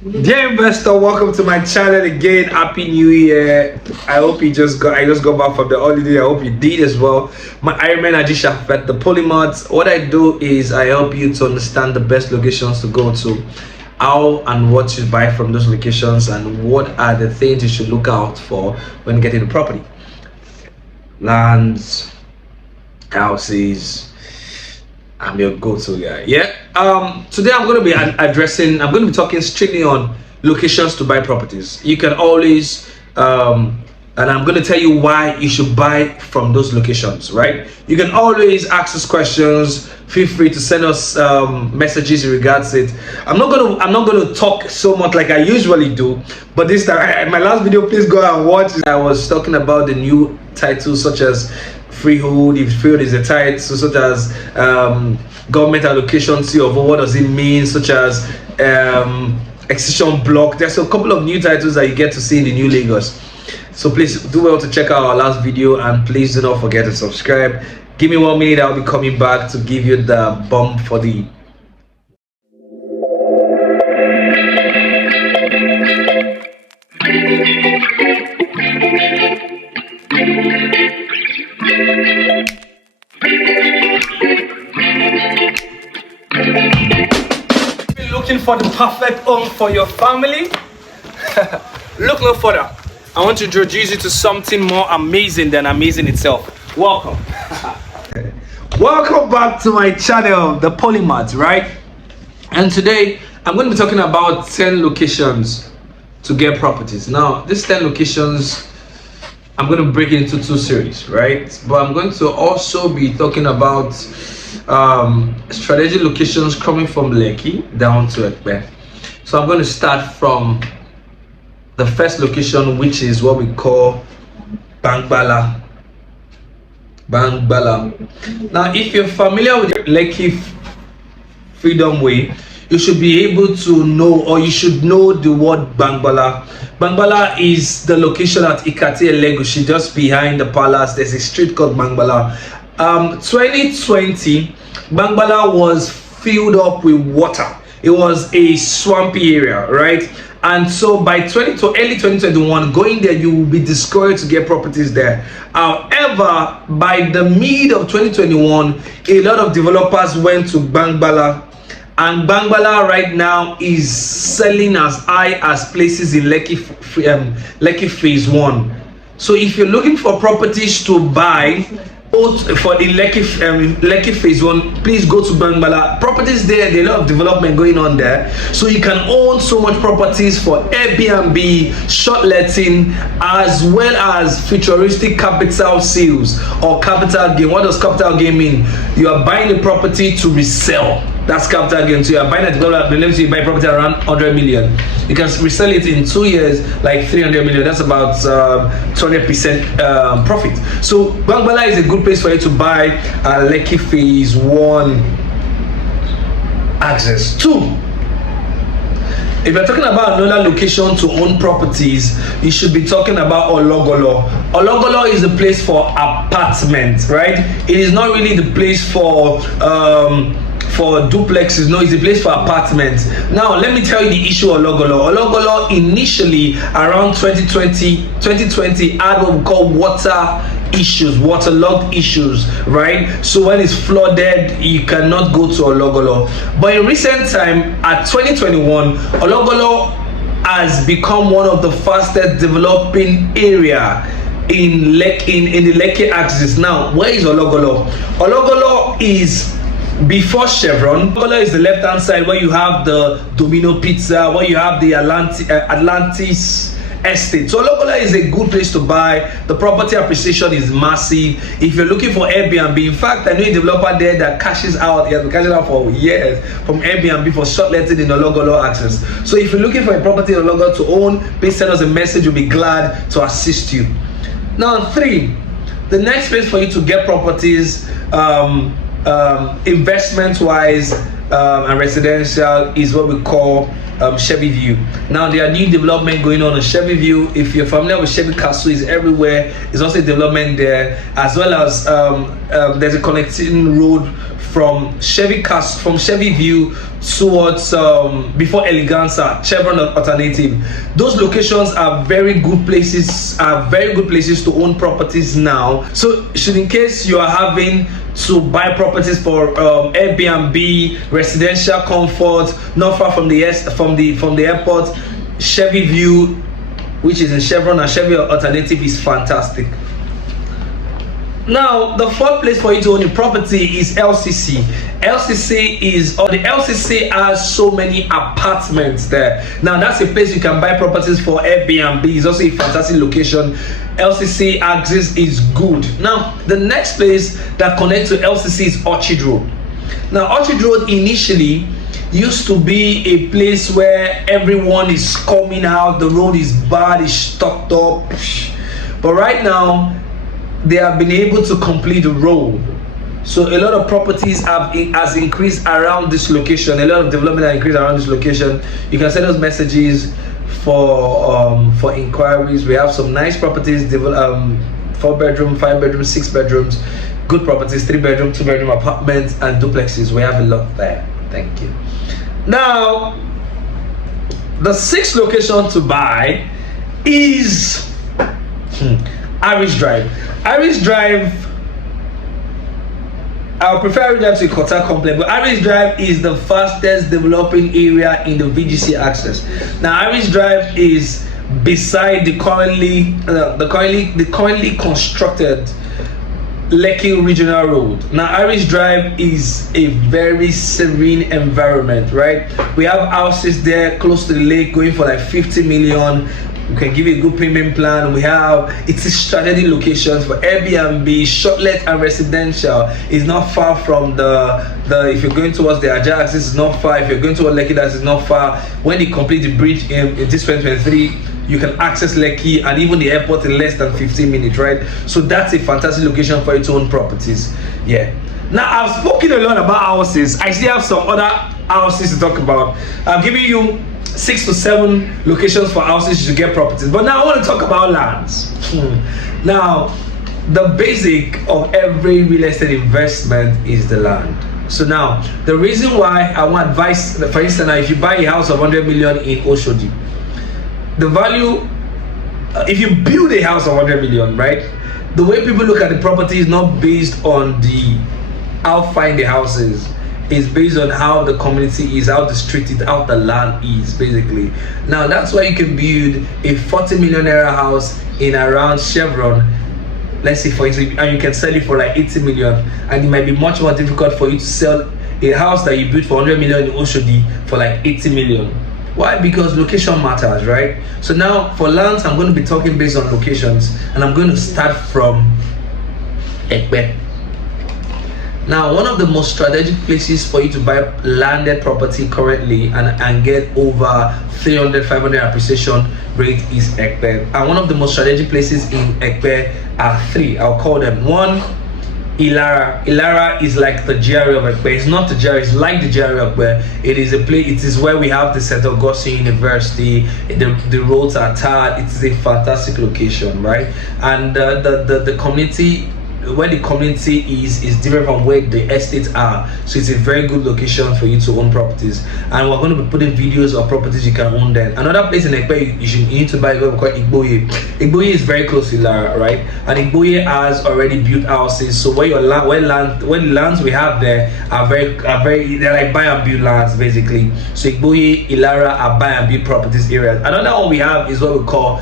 Dear investor, welcome to my channel again. Happy New Year. I hope I just got back from the holiday. I hope you did as well. I remain Ajah at the Polymaths. What I do is I help you to understand the best locations to go to, how and what you buy from those locations, and what are the things you should look out for when getting a property. Lands, houses. I'm your go-to guy. Yeah. Today I'm going to be talking strictly on locations to buy properties. You can always and I'm going to tell you why you should buy from those locations, right? You can always ask us questions. Feel free to send us messages in regards to it. I'm not going to talk so much like I usually do, but this time, my last video, please go and watch. I was talking about the new titles such as freehold. If freehold is a title, such as government allocation C of O, what does it mean, such as excision block. There's a couple of new titles that you get to see in the new Lagos. So please do well to check out our last video, and please do not forget to subscribe. Give me 1 minute, I'll be coming back to give you the bump for the looking for the perfect home for your family. Look no further. I want to introduce you to something more amazing than amazing itself. Welcome. Welcome back to my channel, the Polymaths, right? And today I'm going to be talking about 10 locations to get properties. Now, these 10 locations I'm going to break it into 2 series, right? But I'm going to also be talking about strategic locations coming from Lekki down to Epe. So I'm going to start from the first location, which is what we call Bangbala. Now, if you're familiar with Lekki Freedom Way, you should be able to know, or you should know, the word Bangbala. Bangbala is the location at Ikate Elegushi, just behind the palace. There's a street called Bangbala. 2020, Bangbala was filled up with water. It was a swampy area, right? And so by early 2021, going there, you will be discouraged to get properties there. However, by the mid of 2021, a lot of developers went to Bangbala, and Bangbala right now is selling as high as places in Lekki Phase 1. So if you're looking for properties to buy, both for the Lekki Phase 1, please go to Bangbala. Properties there, there's a lot of development going on there. So you can own so much properties for Airbnb, short letting, as well as futuristic capital sales or capital gain. What does capital gain mean? You are buying a property to resell. That's capital gain. So you are buying a development, let me say you buy property around 100 million. You can resell it in 2 years, like 300 million. That's about 200% profit. So Bangbala is a good place for you to buy a Lekki Phase 1 access. 2, if you're talking about another location to own properties, you should be talking about Ologolo. Ologolo is a place for apartments, right? It is not really the place for duplexes. No, it's a place for apartments. Now let me tell you the issue of Ologolo. Ologolo initially around 2020 had what we call waterlogged issues, right? So when it's flooded, you cannot go to Ologolo. But in recent time, at 2021, Ologolo has become one of the fastest developing area in the Lekki axis. Now, where is Ologolo? Ologolo is before Chevron. Ologolo is the left hand side, where you have the Domino Pizza, where you have the Atlantis estate. So Ologolo is a good place to buy. The property appreciation is massive. If you're looking for Airbnb, in fact, I know a developer there that cashes out. He has been cashing out for years from Airbnb for short letting in Ologolo access. So if you're looking for a property in Ologolo to own, please send us a message. We'll be glad to assist you. Now, 3, the next place for you to get properties investment wise and residential is what we call Chevy View. Now there are new development going on in Chevy View. If you're familiar with Chevy Castle, is everywhere. There's also a development there, as well as there's a connecting road from Chevy View towards before Eleganza, Chevron alternative. Those locations are very good places, to own properties now. So should, in case you are having to buy properties for Airbnb, residential comfort, not far from the airport, Chevy View, which is in Chevron and Chevy alternative, is fantastic. Now, the fourth place for you to own a property is LCC. The LCC has so many apartments there. Now, that's a place you can buy properties for Airbnb. It's also a fantastic location. LCC access is good. Now, the next place that connects to LCC is Orchard Road. Now, Orchard Road initially used to be a place where everyone is coming out. The road is bad, it's stocked up. But right now, they have been able to complete the road, so a lot of properties has increased around this location. A lot of development has increased around this location. You can send us messages for inquiries. We have some nice properties, 4-bedroom, 5-bedroom, 6-bedrooms, good properties, 3-bedroom, 2-bedroom apartments and duplexes. We have a lot there. Thank you. Now, the sixth location to buy is Irish Drive. Irish Drive, I would prefer Irish Drive to a quarter complex, but Irish Drive is the fastest developing area in the VGC axis. Now, Irish Drive is beside the currently constructed Lekki Regional Road. Now, Irish Drive is a very serene environment, right? We have houses there close to the lake going for like 50 million. We can give you a good payment plan. It's a strategic locations for Airbnb, shortlet and residential. It's not far from the if you're going towards the Ajah axis, it's not far. If you're going towards Lekki, that's not far. When they complete the bridge in this 2023, you can access Lekki and even the airport in less than 15 minutes, right? So that's a fantastic location for you to own properties. Yeah. Now, I've spoken a lot about houses. I still have some other houses to talk about. I'm giving you 6 to 7 locations for houses to get properties. But now I want to talk about lands. Now, the basic of every real estate investment is the land. So now, the reason why I want advice, for instance, if you buy a house of 100 million in Oshodi, the value, if you build a house of 100 million, right? The way people look at the property is not based on how fine the house is based on how the community is, how the street is, how the land is, basically. Now, that's why you can build a 40 million naira house in around Chevron, let's say, for example, and you can sell it for like 80 million, and it might be much more difficult for you to sell a house that you built for 100 million in Oshodi for like 80 million. Why? Because location matters, right? So now for lands, I'm going to be talking based on locations, and I'm going to start from Epe. Now, one of the most strategic places for you to buy landed property currently and get over 300, 500 appreciation rate is Epe. And one of the most strategic places in Epe are 3. I'll call them. 1, Ilara. Ilara is like the GRA of Epe. It's not the GRA, it's like the GRA of Epe. It is a place, it is where we have the St. Augustine University. The roads are tarred. It is a fantastic location, right? And the community, where the community is different from where the estates are, so it's a very good location for you to own properties. And we're going to be putting videos of properties you can own there. Another place in Epe you need to buy is what we call Igboye. Igboye is very close to Lara, right? And Igboye has already built houses, so where the lands we have there are very they're like buy and build lands, basically. So Igboye, Ilara are buy and build properties areas. Another one we have is what we call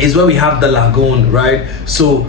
is where we have the lagoon, right? So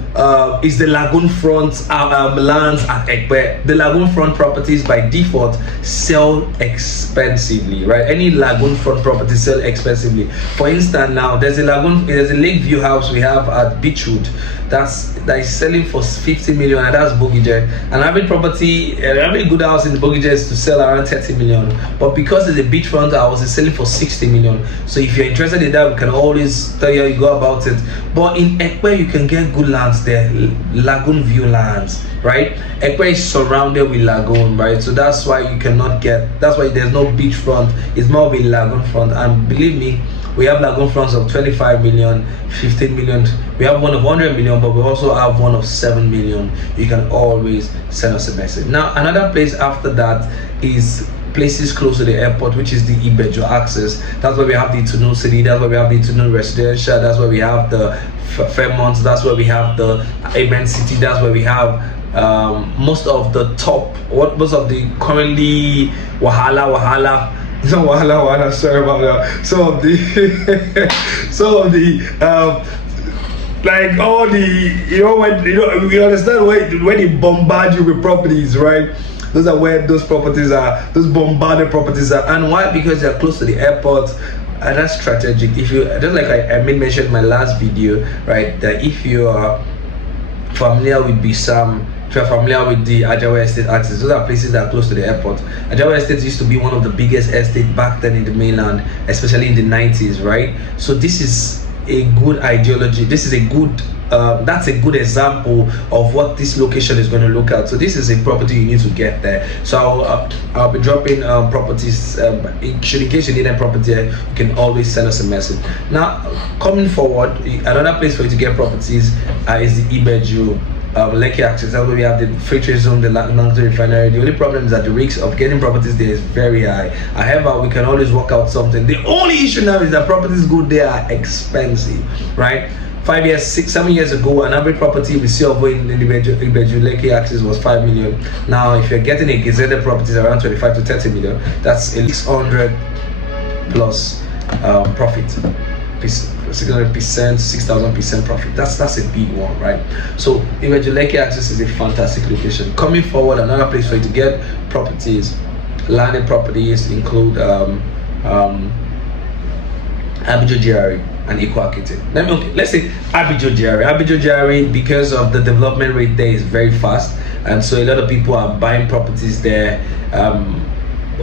is the lagoon front lands at Epe. The lagoon front properties by default sell expensively, right? Any lagoon front properties sell expensively. For instance, now there's a lake view house we have at Beachwood that is selling for 50 million, and that's Bogije. An average property, an average good house in Bogije is to sell around 30 million, but because it's a beachfront house, it's selling for 60 million. So if you're interested in that, we can always tell you how you go about it. But in Epe, you can get good lands there, lagoon view lands, right? Epe is surrounded with lagoon, right? So that's why you cannot get, that's why there's no beachfront. It's more of a lagoon front, and believe me, We have lagoon fronts of 25 million, 15 million. We have one of 100 million, but we also have one of 7 million. You can always send us a message. Now, another place after that is places close to the airport, which is the Ibeju access. That's where we have the Itunu City, that's where we have the Itunu Residential, that's where we have the Fairmont, that's where we have the Amen City, that's where we have most of the currently Wahala, sorry about that. Some of the like all the, we understand when they bombard you with properties, right? Those are where those properties are, those bombarded properties are. And why? Because they're close to the airport, and that's strategic. If you, just like I made mention in my last video, right, that if you are familiar with Bisam, if you're familiar with the Ajah estate access, those are places that are close to the airport. Ajah estate used to be one of the biggest estates back then in the mainland, especially in the 90s, right? So this is a good ideology. This is a good that's a good example of what this location is going to look at. So this is a property you need to get there. So I'll be dropping properties. In case you need a property, you can always send us a message. Now, coming forward, another place for you to get properties is the Ibeju lekki access. That's where we have the free trade zone, the Lancaster refinery. The only problem is that the risks of getting properties there is very high. However, we can always work out something. The only issue now is that properties good there are expensive, right? 5 years, 6, 7 years ago, an average property we see over in the Ibeju lekki axis was 5 million. Now, if you're getting a gazetted properties around 25 to 30 million, that's a 600 plus profit. 600%, 6,000% profit. That's a big one, right? So Ibeju lekki axis is a fantastic location. Coming forward, another place for you to get properties, landed properties include Abijo GRA and Equakite. Let's say Abijo GRA. Abijo GRA, because of the development rate there, is very fast, and so a lot of people are buying properties there.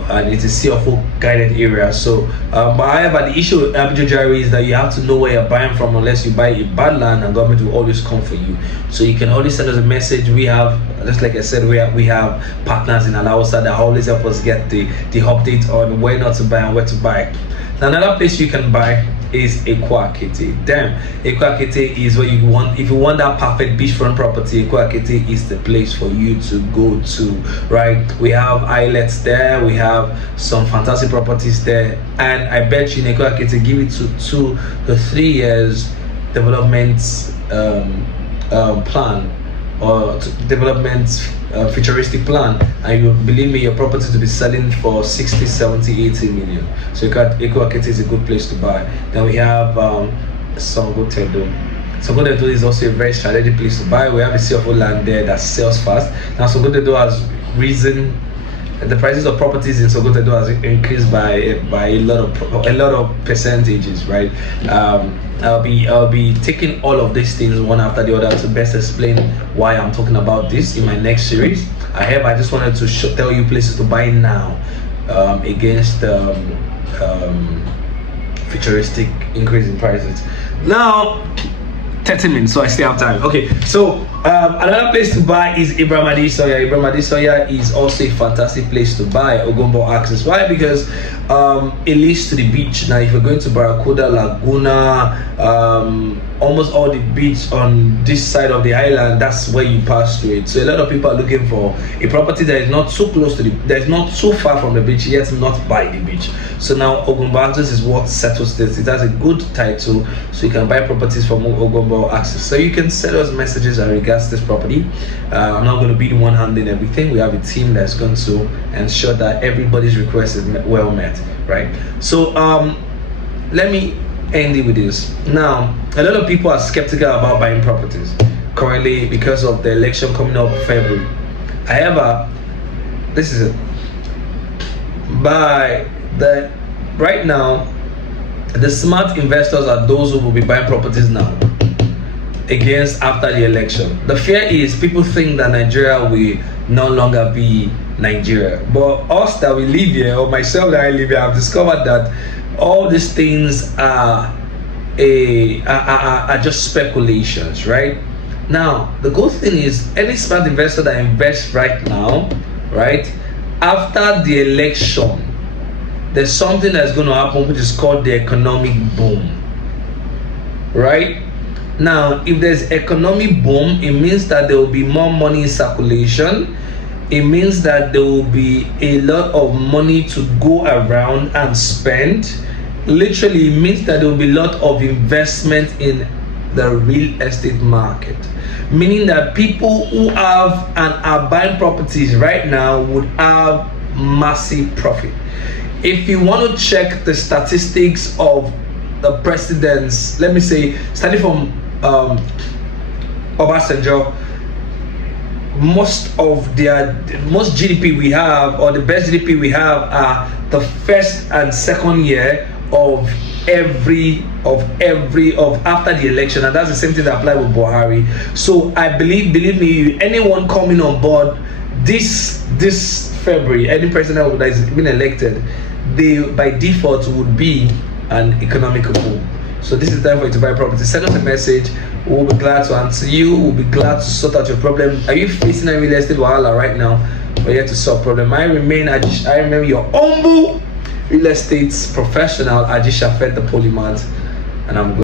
And it's a CFO guided area. So, but however, the issue with Abijo GRA is that you have to know where you're buying from, unless you buy a bad land, and government will always come for you. So you can always send us a message. We have, just like I said, we have partners in Alausa that always help us get the update on where not to buy and where to buy. Now, another place you can buy is Equakite. Damn, Equakite is where you want, if you want that perfect beachfront property, Equakite is the place for you to go to, right? We have islets there, we have some fantastic properties there, and I bet you in Equakite, give it to 2 to 3 years development plan or development futuristic plan, and you believe me, your property to be selling for 60, 70, 80 million. So Equakite is a good place to buy. Then we have Sangotedo. Sangotedo is also a very strategic place to buy. We have a CFO land there that sells fast. Now Sangotedo has risen. The prices of properties in Sangotedo has increased by a lot of percentages, right? I'll be taking all of these things one after the other to best explain why I'm talking about this in my next series. I just wanted to tell you places to buy now against futuristic increase in prices. Now, 30 minutes, so I still have time. Okay, so another place to buy is Ibrahim Adesanya. Ibrahim Adesanya is also a fantastic place to buy Ogombo access. Why? Because it leads to the beach. Now, if you're going to Barracuda, Laguna, almost all the beach on this side of the island, that's where you pass through it. So a lot of people are looking for a property that is not too close to that is not too far from the beach, yet not by the beach. So now Ogombo access is what settles this. It has a good title, so you can buy properties from Ogombo access. So you can send us messages in regards to this property. I'm not going to be the one handling everything. We have a team that's going to ensure that everybody's request is well met, right? So let me end it with this. Now, a lot of people are skeptical about buying properties currently because of the election coming up in February. However, this is it. Right now, the smart investors are those who will be buying properties now against after the election. The fear is people think that Nigeria will no longer be Nigeria. But us that we live here, or myself that I live here, I've discovered that all these things are just speculations, right? Now, the good thing is any smart investor that invests right now, right, after the election, there's something that's going to happen which is called the economic boom. Right? Now, if there's economic boom, it means that there will be more money in circulation. It means that there will be a lot of money to go around and spend. Literally, it means that there will be a lot of investment in the real estate market. Meaning that people who have and are buying properties right now would have massive profit. If you want to check the statistics of the presidents, let me say, starting from Obasanjo, most GDP we have, or the best GDP we have, are the first and second year of after the election, and that's the same thing that applies with Buhari. So I believe me, anyone coming on board this February, any president that is being elected, they by default would be an economical boom. So this is time for you to buy property. Send us a message. We'll be glad to answer you. We'll be glad to sort out your problem. Are you facing a real estate wahala right now? We're here to solve problem. I remember your humble real estate professional, Ajah, the Polymath, and I'm good.